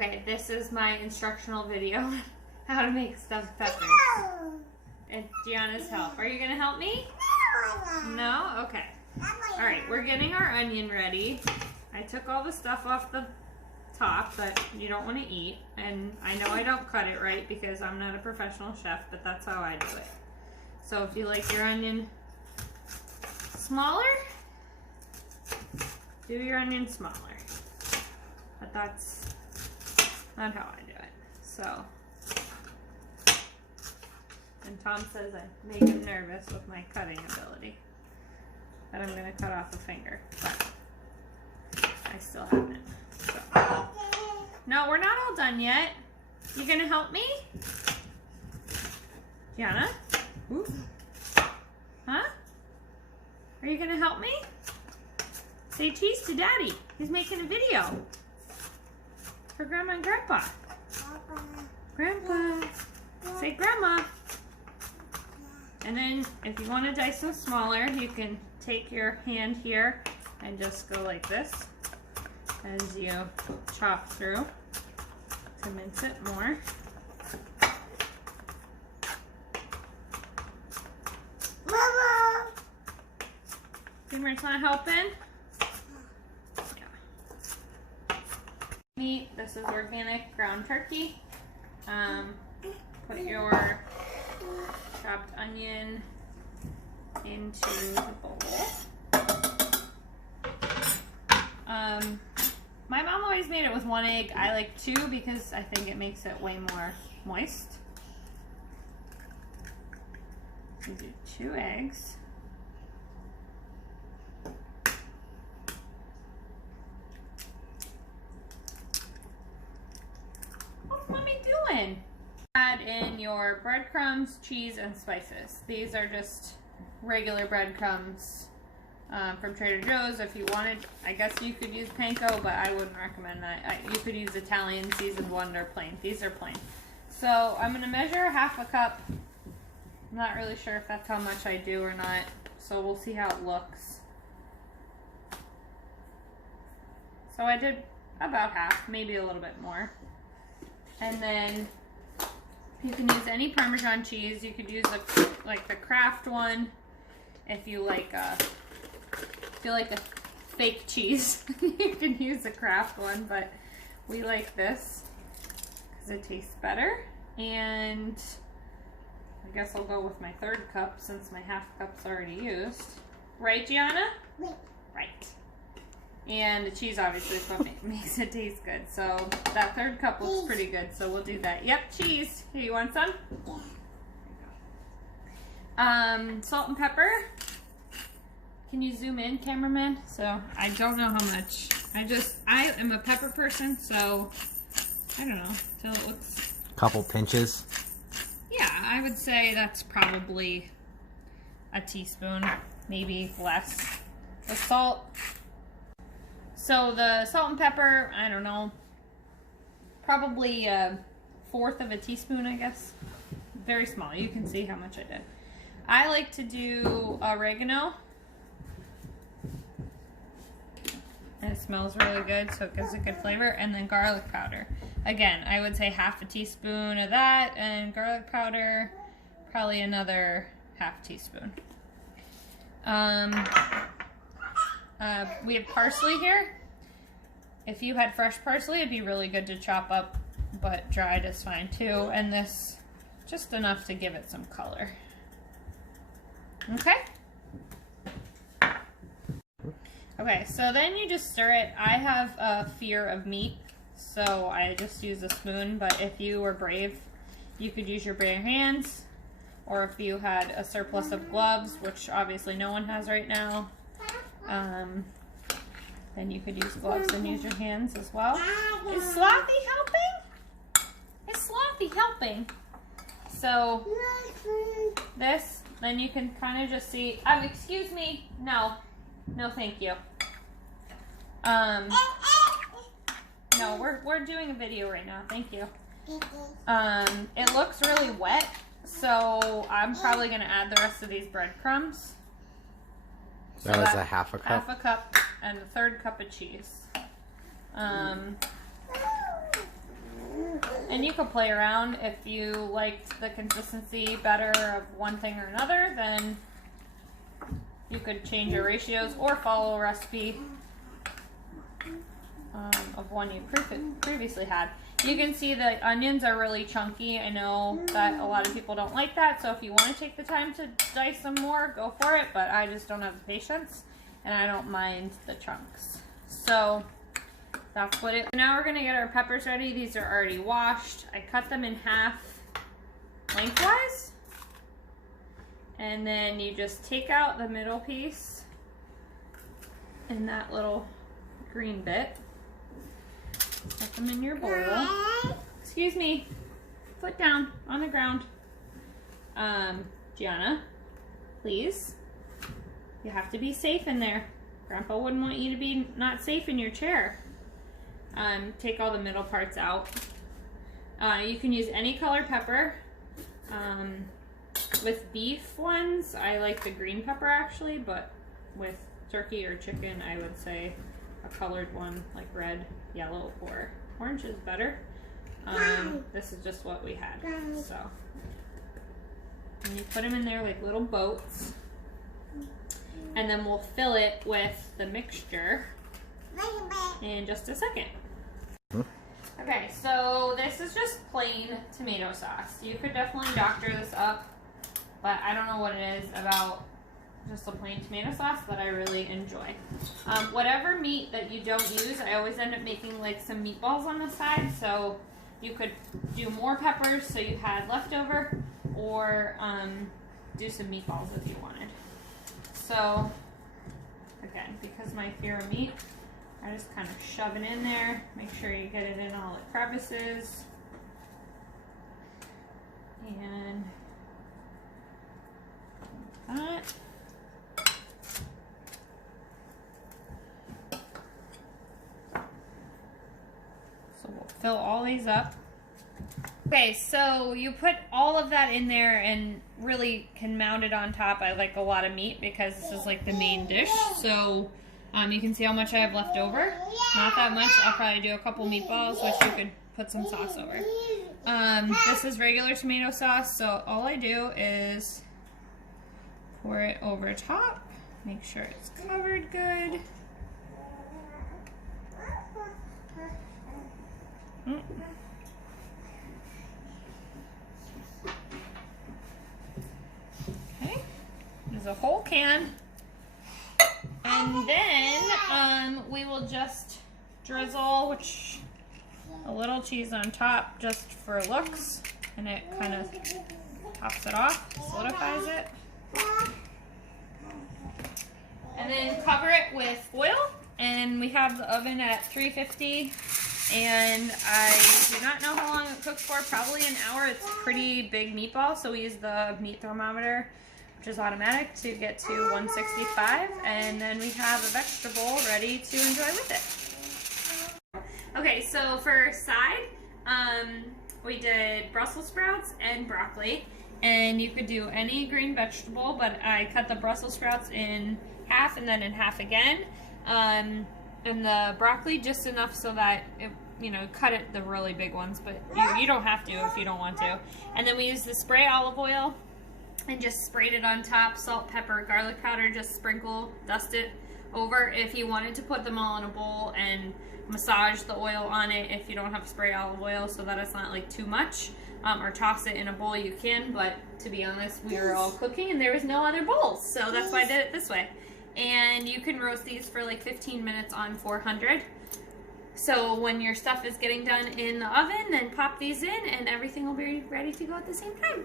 Okay, this is my instructional video how to make stuffed peppers. And Gianna's help. Are you gonna help me? No? Okay. Alright, we're getting our onion ready. I took all the stuff off the top that you don't want to eat. And I know I don't cut it right because I'm not a professional chef, but that's how I do it. So if you like your onion smaller, do your onion smaller. But that's not how I do it. So, and Tom says I make him nervous with my cutting ability. That I'm gonna cut off a finger, but I still haven't. So. No, we're not all done yet. You gonna help me? Gianna? Ooh. Huh? Are you gonna help me? Say cheese to Daddy. He's making a video. For Grandma and Grandpa. Grandpa. Say Grandma. And then if you want to dice them smaller, you can take your hand here and just go like this as you chop through to mince it more. Mama! Timber's not helping? Meat. This is organic ground turkey. Put your chopped onion into the bowl. My mom always made it with 1 egg. I like 2 because I think it makes it way more moist. So do 2 eggs. What's Mommy doing? Add in your breadcrumbs, cheese, and spices. These are just regular breadcrumbs from Trader Joe's. If you wanted, I guess you could use panko, but I wouldn't recommend that. You could use Italian seasoned one. They're plain. These are plain. So I'm going to measure half a cup. I'm not really sure if that's how much I do or not, so we'll see how it looks. So I did about half, maybe a little bit more. And then you can use any Parmesan cheese. You could use like the Kraft one if you like a fake cheese. You can use the Kraft one, but we like this because it tastes better. And I guess I'll go with my 3rd cup since my half cup's already used. Right, Gianna? Right. And the cheese obviously is what makes it taste good. So that 3rd cup looks pretty good. So we'll do that. Yep, cheese. Here, you want some? Yeah. Salt and pepper. Can you zoom in, cameraman? So I don't know how much. I am a pepper person, so I don't know. Till it looks. Couple pinches. Yeah, I would say that's probably a teaspoon, maybe less. The salt. So the salt and pepper, I don't know, probably 1/4 of a teaspoon, I guess. Very small. You can see how much I did. I like to do oregano. And it smells really good, so it gives a good flavor. And then garlic powder. Again, I would say half a teaspoon of that, and garlic powder, probably another half teaspoon. We have parsley here. If you had fresh parsley, it'd be really good to chop up, but dried is fine too. And this, just enough to give it some color. Okay? Okay, so then you just stir it. I have a fear of meat, so I just use a spoon, but if you were brave, you could use your bare hands, or if you had a surplus of gloves, which obviously no one has right now, then you could use gloves and use your hands as well. Is Slothy helping? Is Slothy helping? So, this, then you can kind of just see, excuse me, no thank you. No, we're doing a video right now, thank you. It looks really wet, so I'm probably gonna add the rest of these breadcrumbs. So that was a half a cup? Half a cup and a 1/3 cup of cheese. And you could play around. If you liked the consistency better of one thing or another, then you could change your ratios or follow a recipe of one you previously had. You can see the onions are really chunky. I know that a lot of people don't like that, so if you want to take the time to dice them more, go for it, but I just don't have the patience, and I don't mind the chunks. So that's what it. Now we're gonna get our peppers ready. These are already washed. I cut them in half lengthwise, and then you just take out the middle piece and that little green bit. Put them in your bowl. Excuse me. Foot down on the ground. Gianna, please. You have to be safe in there. Grandpa wouldn't want you to be not safe in your chair. Take all the middle parts out. You can use any color pepper. With beef ones, I like the green pepper actually, but with turkey or chicken, I would say a colored one like red, yellow, or orange is better. This is just what we had. So, and you put them in there like little boats, and then we'll fill it with the mixture in just a second. Okay, so this is just plain tomato sauce. You could definitely doctor this up, but I don't know what it is about just a plain tomato sauce that I really enjoy. Whatever meat that you don't use, I always end up making like some meatballs on the side, so you could do more peppers so you had leftover, or do some meatballs if you wanted. So again, because my fear of meat, I just kind of shove it in there. Make sure you get it in all the crevices. And that. So we'll fill all these up. Okay, so you put all of that in there and really can mount it on top. I like a lot of meat because this is like the main dish. So you can see how much I have left over. Not that much. I'll probably do a couple meatballs, which you could put some sauce over. This is regular tomato sauce, so all I do is pour it over top. Make sure it's covered good. Okay, there's a whole can. And then we will just drizzle a little cheese on top just for looks, and it kind of tops it off, solidifies it. And then cover it with foil, and we have the oven at 350, and I do not know how long it cooks for, probably an hour. It's pretty big meatball, so we use the meat thermometer, which is automatic, to get to 165, and then we have a vegetable ready to enjoy with it. Okay, so for side, we did Brussels sprouts and broccoli, and you could do any green vegetable, but I cut the Brussels sprouts in half and then in half again, and the broccoli just enough so that it, you know, cut it the really big ones, but you don't have to if you don't want to. And then we used the spray olive oil and just sprayed it on top. Salt, pepper, garlic powder, just sprinkle, dust it over. If you wanted to put them all in a bowl and massage the oil on it, if you don't have spray olive oil, so that it's not like too much, or toss it in a bowl, you can, but to be honest, we were all cooking and there was no other bowls, so that's why I did it this way. And you can roast these for like 15 minutes on 400. So when your stuff is getting done in the oven, then pop these in and everything will be ready to go at the same time.